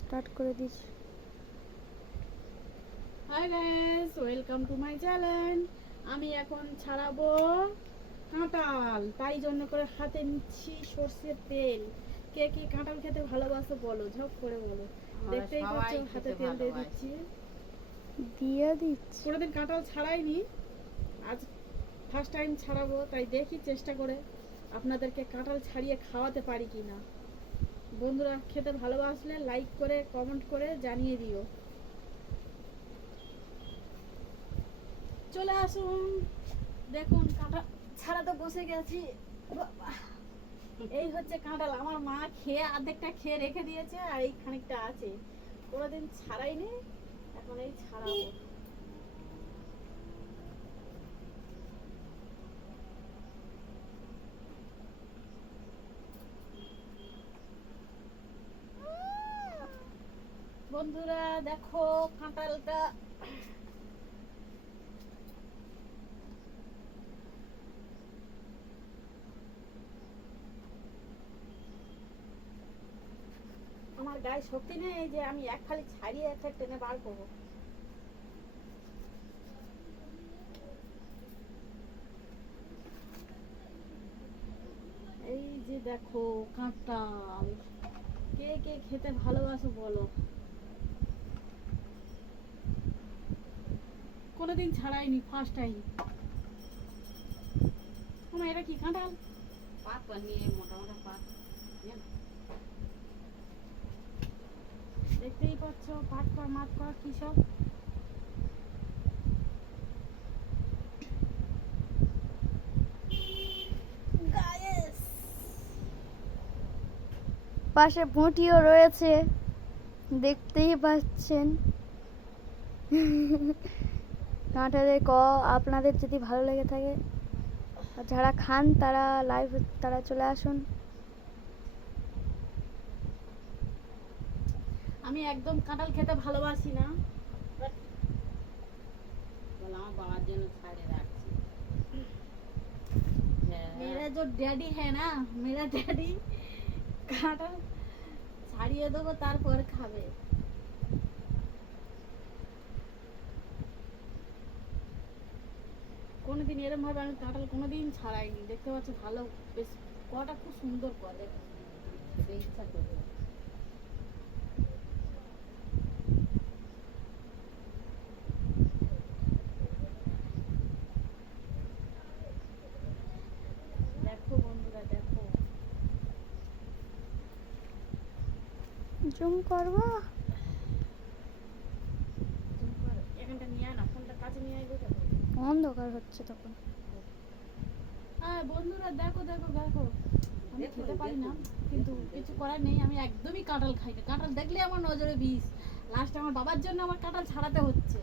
Start করে দিচ্ছি। Hi guys, welcome to my channel. আমি এখন ছাড়াবো কাঁঠাল, তাই জন্য করে হাতে নিচ্ছি সর্ষের তেল। কে কে কাঁঠাল খেতে ভালোবাসো বলো, ঝপ করে বলো। দেখতেই পাচ্ছ হাতে তেল দিয়ে দিচ্ছি। দিয়ে দিচ্ছি। কোনোদিন কাঁঠাল ছাড়াইনি, আজ ফার্স্ট টাইম ছাড়াবো, তাই দেখি চেষ্টা করে আপনাদেরকে কাঁঠাল ছাড়িয়ে খাওয়াতে পারি কি না। বন্ধুরা খেতে ভালোবাসলে লাইক করে কমেন্ট করে জানিয়ে দিও। চলে আসুন, দেখুন কাঁঠাল ছাড়াতে বসে গেছি। বাবা, এই হচ্ছে কাঁঠাল। আমার মা খেয়ে অর্ধেকটা খেয়ে রেখে দিয়েছে, আর এই খানিকটা আছে। কোনোদিন ছাড়াইনি, এখন এই ছাড়াবো। বন্ধুরা দেখো কাঁঠালটা আমার গায়ে শক্তি নেই যে আমি এক খালি ছাড়িয়ে একটা টেনে বার করবো। এই যে দেখো কাঁঠাল, কে কে খেতে ভালোবাসো বলো। কোনোদিন ছাড়াইনি, ফার্স্ট টাইম। এটা কি কাঁঠাল? পাত নিয়ে মোটা মোটা পাত দেখতেই পাচ্ছ পাট পা মাত পা কি সব। পাশে ভুঁটিও রয়েছে, দেখতেই পাচ্ছেন। কাঁঠালের আপনাদের যদি ভালো লেগে থাকে, আর যারা খান তারা লাইভ তারা চলে আসুন। আমি একদম কাঁঠাল খেতে ভালোবাসি না, বলে আমার বাবার জন্য ছাড়ে রাখছি। मेरा जो डैडी है ना, मेरा डैडी কাঁঠাল ছাড়িয়ে দেবো তারপর খাবে। কোনোদিন এরকম ভাবে আমি কাঁঠাল কোনোদিন ছাড়াইনি। দেখতে পাচ্ছ ভালো, বেশ কটা খুব সুন্দর করে। খেতে ইচ্ছা করবে। দেখো বন্ধুরা দেখো, জুম করবো। এখানটা নিয়ে আয় না, ফোনটা কাছে নিয়ে আয়। দেখো অন্ধকার হচ্ছে তখন। হ্যাঁ বন্ধুরা দেখো দেখো দেখো, আমি খেতে পারি না কিন্তু কিছু করার নেই। আমি একদমই কাঁঠাল খাই না, কাঁঠাল দেখলে আমার নজরে বিষ। লাস্ট আমার বাবার জন্য আমার কাঁঠাল ছাড়াতে হচ্ছে।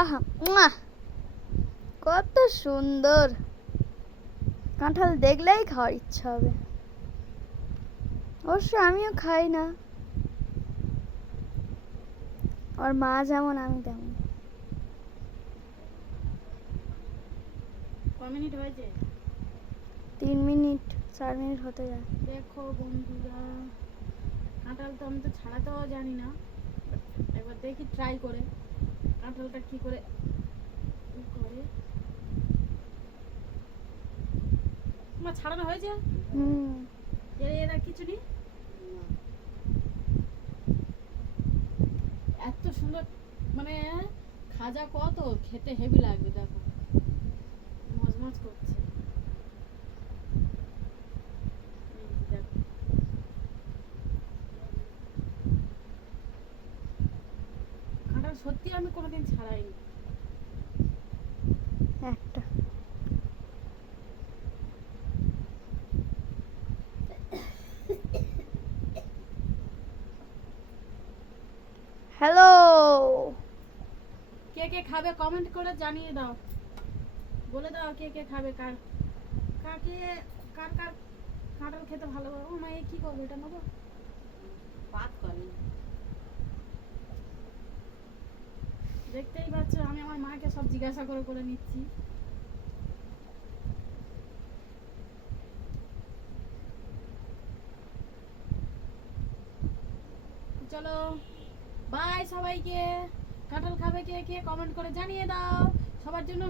আহা, উম্মা, কত সুন্দর! কাঁঠাল দেখলেই খাওয়ার ইচ্ছা হবে। অবশ্য আমিও খাই না, আর মা যেমন আমি তেমন। ক মিনিট হয়েছে? 3 মিনিট 4 মিনিট হতে যায়। দেখো বন্ধুরা, কাঁঠাল তো আমি তো ছাড়াতেও জানি না, একবার দেখি ট্রাই করে কাঁঠালটা কি করে করে। তোমার ছাড়ানো হয়েছে? এরা কিছু নেই। এত সুন্দর, মানে খাজা কত খেতে হেভি লাগবে। দেখো মজমজ করছে। দেখো কাঁঠাল সত্যি আমি কোনোদিন ছাড়াইনি। একটা হ্যালো, কে কে খাবে কমেন্ট করে জানিয়ে দাও, বলে দাও কে কে খাবে। কার কাকে কার কার কাঁঠাল খেতে ভালো। ও মা, এ কি করবো, এটা নেবো? পাত করি দেখতেই পাচ্ছ আমি আমার মাকে সব জিজ্ঞাসা করে করে নিচ্ছি। চলো বাই সবাইকে। কাঁঠাল খাবে কে কে কমেন্ট করে জানিয়ে দাও। সবার জন্য